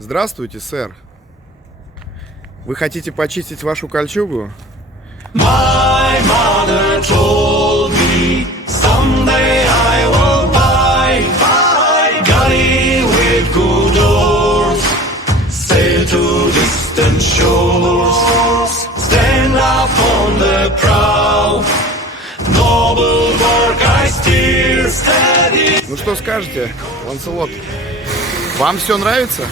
Здравствуйте, сэр. Вы хотите почистить вашу кольчугу? My mother told me someday I will buy galley with good oars, sail to distant shores, stand up on the prow, noble work I steer steady. Ну что скажете, Ланселот? Вам все нравится?